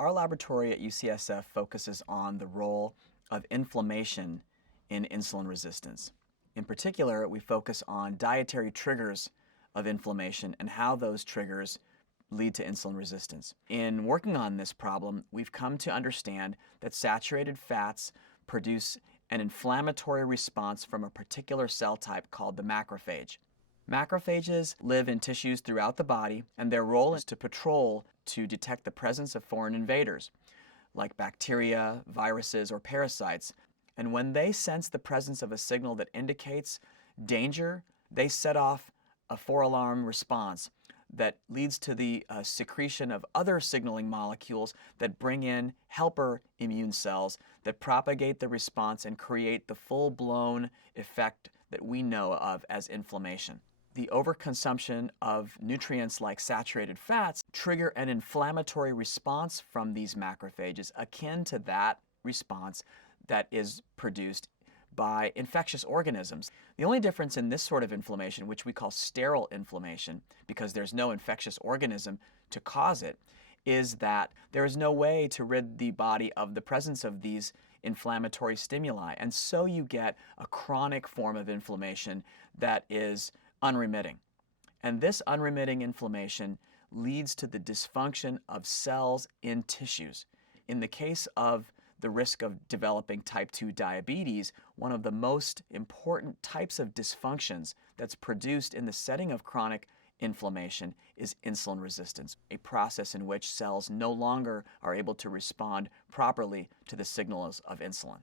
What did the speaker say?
Our laboratory at UCSF focuses on the role of inflammation in insulin resistance. In particular, we focus on dietary triggers of inflammation and how those triggers lead to insulin resistance. In working on this problem, we've come to understand that saturated fats produce an inflammatory response from a particular cell type called the macrophage. Macrophages live in tissues throughout the body, and their role is to patrol to detect the presence of foreign invaders, like bacteria, viruses, or parasites. And when they sense the presence of a signal that indicates danger, they set off a 4-alarm response that leads to the secretion of other signaling molecules that bring in helper immune cells that propagate the response and create the full-blown effect that we know of as inflammation. The overconsumption of nutrients like saturated fats trigger an inflammatory response from these macrophages akin to that response that is produced by infectious organisms. The only difference in this sort of inflammation, which we call sterile inflammation, because there's no infectious organism to cause it, is that there is no way to rid the body of the presence of these inflammatory stimuli. And so you get a chronic form of inflammation that is unremitting. And this unremitting inflammation leads to the dysfunction of cells in tissues. In the case of the risk of developing type 2 diabetes, one of the most important types of dysfunctions that's produced in the setting of chronic inflammation is insulin resistance, a process in which cells no longer are able to respond properly to the signals of insulin.